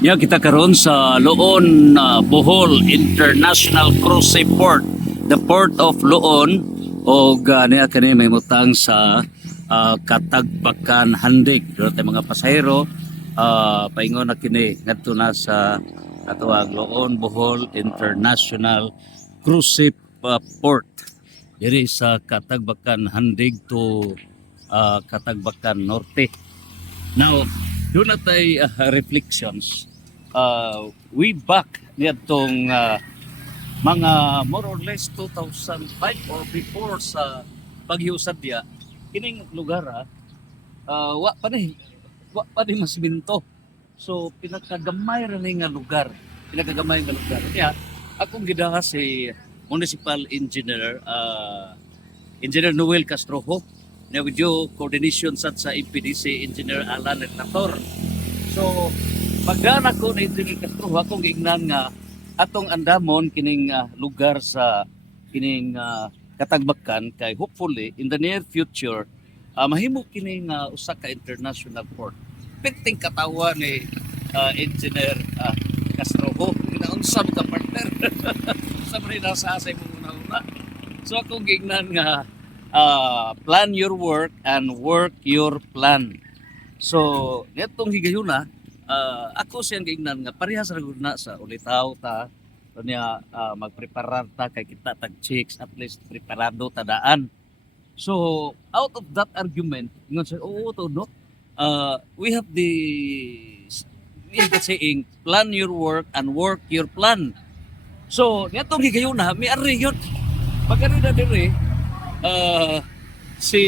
Ya kita karon sa Loon, Bohol International Cruise Port, the port of Loon, o niya kani may mutang sa Katagbakan Handig. Dito tay mga pasahero paingon na kini ngadto na sa katuwang Loon Bohol International Cruise Port. Diri sa Katagbakan Handig to Katagbakan Norte. Now, doon na tayo reflections. Way back nitong mga more or less 2005 or before sa Bagyo Sadya, kining lugar wa pa ni mas minto. So pinakagamay ra ni nga lugar, pinakagamay nga lugar. Kaya akong gidaha si Municipal Engineer Engineer Noel Castrojo na video coordination sa MPDC Engineer Alan Nator. So pagdana ko na Engineer Castrojo akong ignan nga atong andamon kining lugar sa kining Katagbakan kay hopefully in the near future mahimo kining usa ka international port. Piting katawa ni Engineer Castrojo ginaunsa mo ka partner. Sa rin nasa asay mo una. So akong ignan nga plan your work and work your plan. So, netong higayuna, ako siyang giingnan nga parehas ra gud na sa ulitaw ta niya magpreparar ta kay kita tag checks at least preparado ta daan. So, out of that argument, ingon siya, oo to no. We have the saying, plan your work and work your plan. So, netong higayuna, may ari yun. Pag-ari na diri, si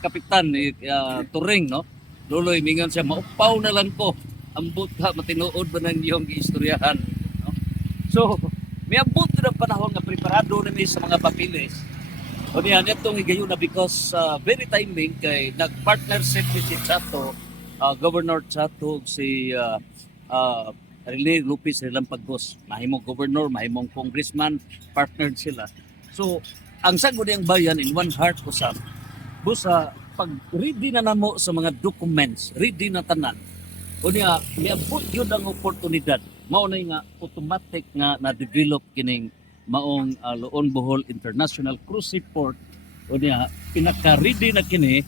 Kapitan Turing, no? Luloy mingon siya, maupaw na lang ko. Ambot ka, matinuod ba ng iyong istoryahan? No? So, may ambot na panahon nga preparado na sa mga papilis. O niya, itong higayon na because very timing kay nag-partnership si Chato, Governor Chato, si Rene Lopez Relampagos, mahimong governor, mahimong congressman, partnered sila. So, ang sagod ng bayan in one heart usap. Busa, pag ready na namo sa mga documents, ready na tanan, o niya, miabot yun ang oportunidad. Mao na nga automatic nga na-develop kining maong Loon Bohol International Cruise Port. O niya, pinaka-ready na kini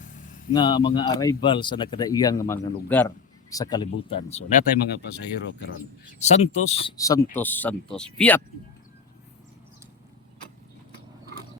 nga mga arrival sa nakadaiyang mga lugar sa kalibutan. So natay mga pasahero karon. Santos, Santos, Santos. Fiat.